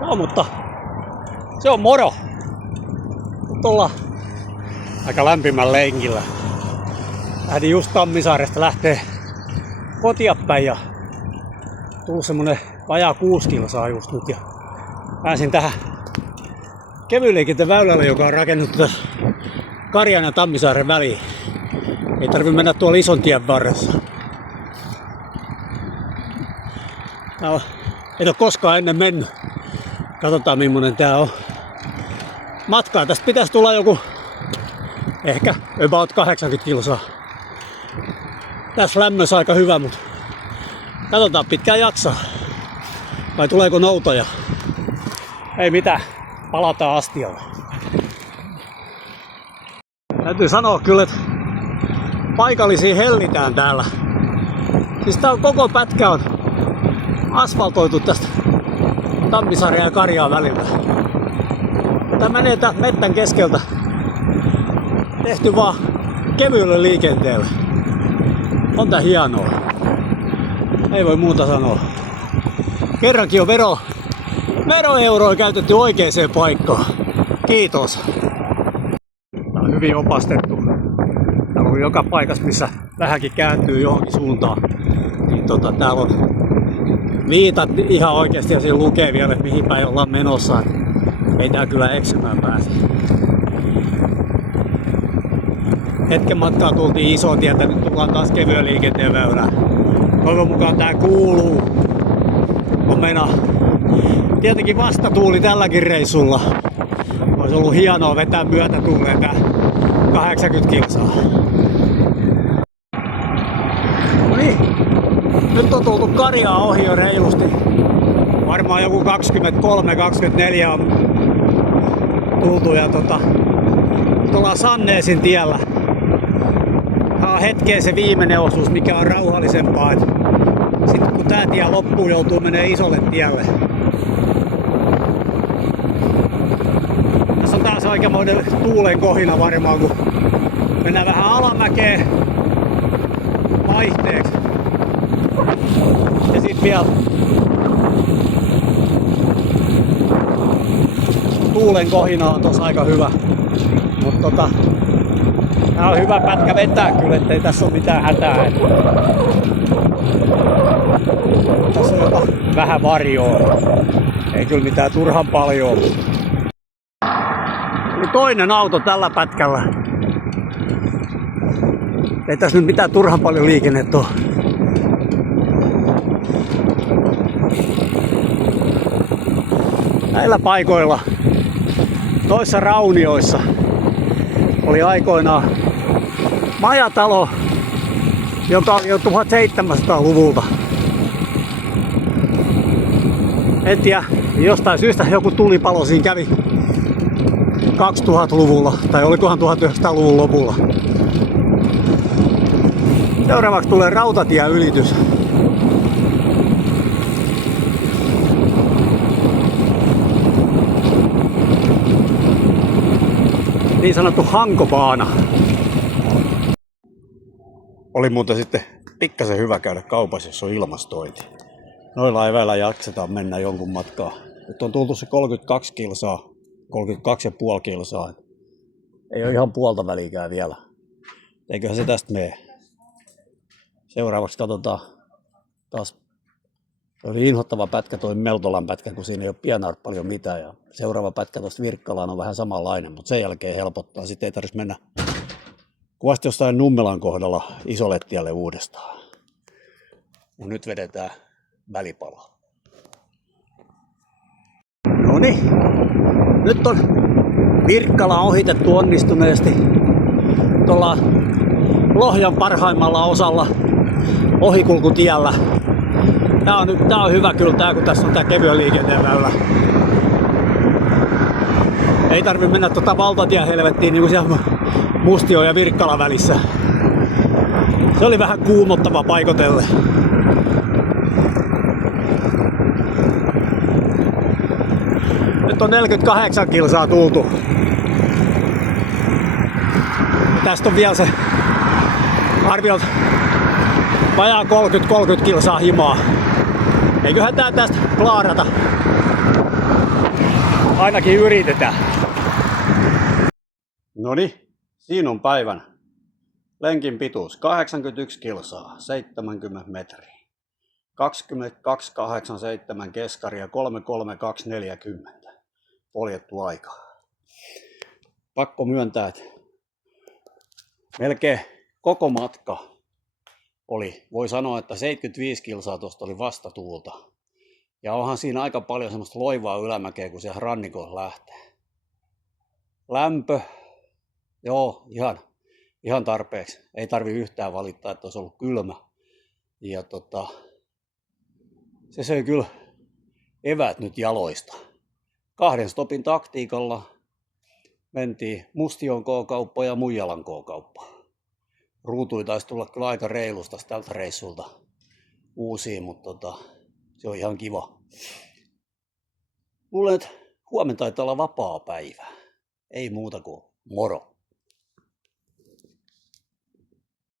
No, mutta se on moro. Nyt ollaan aika lämpimän lenkillä. Lähdin just Tammisaaresta lähtee kotia päin ja tullut semmonen vajaa 6 kilsaa just nyt ja pääsin tähän kevyiliikenteen väylälle, joka on rakennettu tässä Karjaan ja Tammisaaren väliin. Ei tarvi mennä tuolla ison tien varressa. En ole koskaan ennen mennyt. Katsotaan millainen tää on. Matkaa tästä pitäisi tulla joku ehkä about 80 kilsaa. Tässä lämmössä aika hyvä, mutta katsotaan pitkään jaksaa. Vai tuleeko noutaja? Ei mitään, palataan astialle. Täytyy sanoa kyllä, että paikallisia hellitään täällä. Siis tää on koko pätkä on asfaltoitu tästä Tammisaaren ja Karjaan väliltä. Tää menee täältä mettän keskeltä. Tehty vaan kevyelle liikenteelle. On tää hienoa. Ei voi muuta sanoa. Kerrankin on veroeuroja käytetty oikeaan paikkaan. Kiitos. Tää on hyvin opastettu. Täällä on joka paikassa, missä vähänkin kääntyy johonkin suuntaan. Niin täällä on viitat ihan oikeasti ja siinä lukee vielä, että mihin päin ollaan menossa. Ei tää kyllä eksymään pääse. Hetken matkaa tultiin Isotietä, nyt tullaan taas kevyen liikenteen väylään. Toivon mukaan tää kuuluu. On meinaa tietenkin vastatuuli tälläkin reissulla. Olisi ollut hienoa vetää myötätuuleen tää 80 kilsaa. No niin, nyt on tultu Karjaa ohi jo reilusti. Varmaan joku 23-24 on tultu ja nyt ollaan Sanneesin tiellä. Tää on hetkeen se viimeinen osuus, mikä on rauhallisempaa. Sitten kun tää tie loppuu, joutuu menee isolle tielle. Tässä on taas aikamoinen tuulen kohina varmaan, kun mennään vähän alamäkeen vaihteeksi. Ja sit vielä tuulen kohina on tossa aika hyvä. Mut tää on hyvä pätkä vetää kyllä, ettei tässä ole mitään hätää. Tässä on jopa vähän varjoa. Ei kyllä mitään turhan paljon. Toinen auto tällä pätkällä. Ei tässä nyt mitään turhan paljon liikennettä ole. Näillä paikoilla, noissa raunioissa, oli aikoinaan majatalo, joka oli jo 1700-luvulta. En tiedä, jostain syystä joku tulipalo siinä kävi 2000-luvulla, tai olikohan 1900-luvun lopulla. Seuraavaksi tulee rautatieylitys. Niin sanottu Hankobaana. Oli muuten sitten pikkasen hyvä käydä kaupassa, jos on ilmastointi. Noilla eväillä jaksetaan mennä jonkun matkaa. Nyt on tultu se 32 kilsaa, 32,5 kilsaa. Ei ole ihan puolta välikään vielä. Eiköhän se tästä mene. Seuraavaksi katsotaan taas. Oli inhottava pätkä toi Meltolan pätkä, kun siinä ei ole Pienarp paljon mitään. Ja seuraava pätkä tuosta Virkkalaan on vähän samanlainen, mutta sen jälkeen helpottaa. Sitten ei tarvitsisi mennä kuvasti jostain Nummelan kohdalla isolle tielle uudestaan. Ja nyt vedetään välipala. Noniin, nyt on Virkkala ohitettu onnistuneesti. Tuolla Lohjan parhaimmalla osalla ohikulkutiellä. Tää on hyvä kyllä kun tässä on tää kevyen liikenteen väylä. Ei tarvi mennä valtatien helvettiin niin kuin siellä Mustio ja Virkkala välissä. Se oli vähän kuumottava paikotelle. Nyt on 48 kilsaa tultu. Ja tästä on vielä se arviolta vajaa 30 kilsaa himaa. Eiköhän tää tästä klaarata. Ainakin yritetään. Noniin, siinä on päivän lenkin pituus. 81 kilsaa, 70 metriä. 22.87 keskaria, 3.32.40. Poljettu aika. Pakko myöntää, että melkein koko matka oli, voi sanoa, että 75 kilsaa tuosta oli vastatuulta. Ja onhan siinä aika paljon semmoista loivaa ylämäkeä, kun siellä rannikolla lähtee. Lämpö, joo, ihan tarpeeksi. Ei tarvi yhtään valittaa, että olisi ollut kylmä. Ja se söi kyllä eväät nyt jaloista. 2 stopin taktiikalla mentiin Mustion K-kauppaan ja Muijalan K-kauppaan. Ruutui taisi tulla kyllä aika reilusta tältä reissulta uusia, mutta se on ihan kiva. Luulen, että huomenna taitaa olla vapaa päivä. Ei muuta kuin moro.